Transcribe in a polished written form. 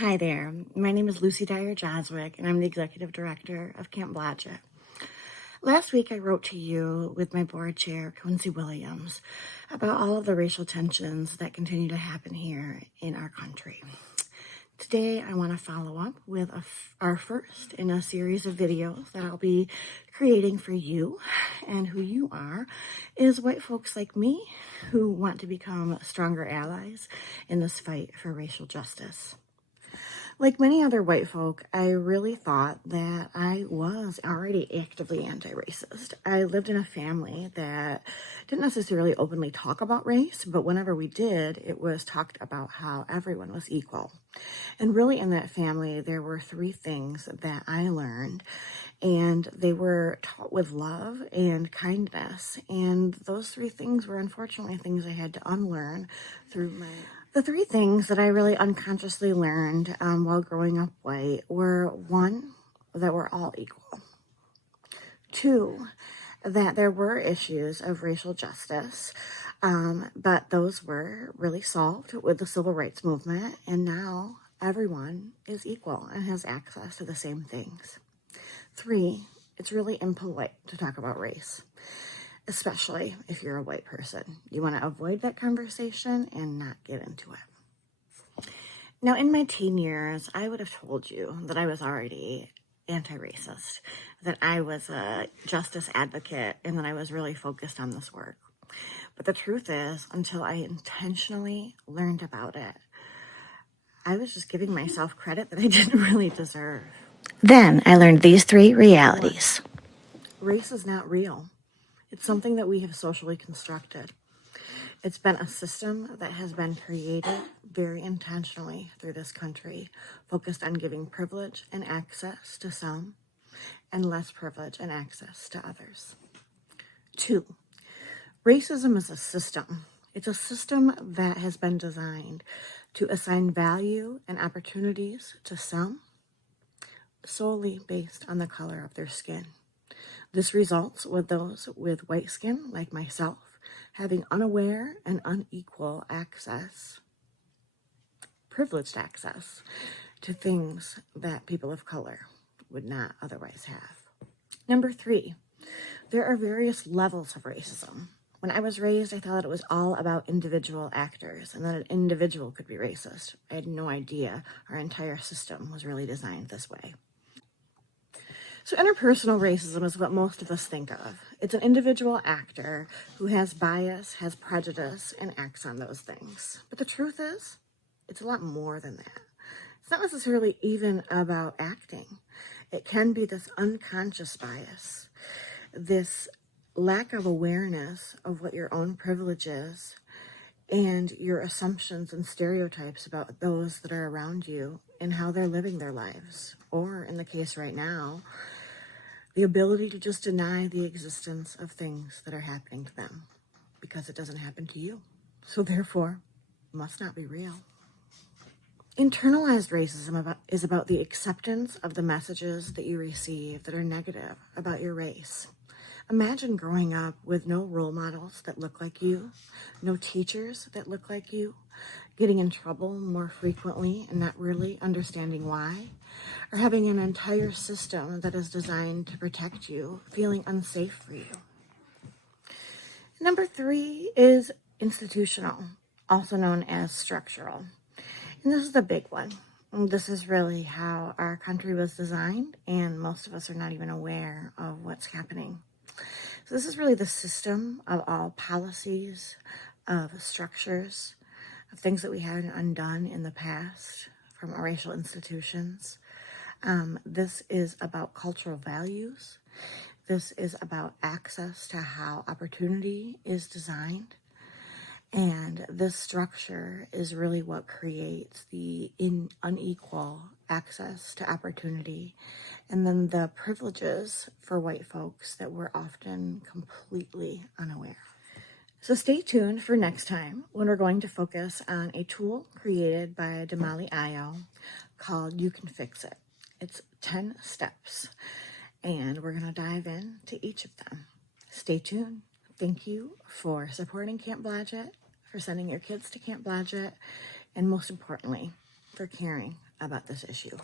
Hi there, my name is Lucy Dyer Joswick, and I'm the Executive Director of Camp Blodgett. Last week I wrote to you with my board chair, Quincy Williams, about all of the racial tensions that continue to happen here in our country. Today I want to follow up with our first in a series of videos that I'll be creating for you, and who you are is white folks like me who want to become stronger allies in this fight for racial justice. Like many other white folk, I really thought that I was already actively anti-racist. I lived in a family that didn't necessarily openly talk about race, but whenever we did, it was talked about how everyone was equal. And really in that family, there were three things that I learned, and they were taught with love and kindness. And those three things were unfortunately things I had to unlearn through The three things that I really unconsciously learned while growing up white were: one, that we're all equal; two, that there were issues of racial justice, but those were really solved with the civil rights movement, and now everyone is equal and has access to the same things. Three, it's really impolite to talk about race, especially if you're a white person. You want to avoid that conversation and not get into it. Now, in my teen years, I would have told you that I was already anti-racist, that I was a justice advocate, and that I was really focused on this work. But the truth is, until I intentionally learned about it, I was just giving myself credit that I didn't really deserve. Then I learned these three realities. Race is not real. It's something that we have socially constructed. It's been a system that has been created very intentionally through this country, focused on giving privilege and access to some, and less privilege and access to others. Two, racism is a system. It's a system that has been designed to assign value and opportunities to some solely based on the color of their skin. This results with those with white skin, like myself, having unaware and unequal access, privileged access, to things that people of color would not otherwise have. Number three, there are various levels of racism. When I was raised, I thought it was all about individual actors and that an individual could be racist. I had no idea our entire system was really designed this way. So interpersonal racism is what most of us think of. It's an individual actor who has bias, has prejudice, and acts on those things. But the truth is, it's a lot more than that. It's not necessarily even about acting. It can be this unconscious bias, this lack of awareness of what your own privilege is, and your assumptions and stereotypes about those that are around you and how they're living their lives. Or, in the case right now, the ability to just deny the existence of things that are happening to them because it doesn't happen to you. So therefore, it must not be real. Internalized racism is about the acceptance of the messages that you receive that are negative about your race. Imagine growing up with no role models that look like you, no teachers that look like you, getting in trouble more frequently and not really understanding why, or having an entire system that is designed to protect you feeling unsafe for you. Number three is institutional, also known as structural. And this is the big one. This is really how our country was designed, and most of us are not even aware of what's happening. So this is really the system of all policies, of structures, of things that we haven't undone in the past from our racial institutions. This is about cultural values. This is about access to how opportunity is designed. And this structure is really what creates the unequal access to opportunity, and then the privileges for white folks that we're often completely unaware. So stay tuned for next time when we're going to focus on a tool created by Damali Ayo called You Can Fix It. It's 10 steps, and we're going to dive into each of them. Stay tuned. Thank you for supporting Camp Blodgett, for sending your kids to Camp Blodgett, and most importantly, for caring about this issue.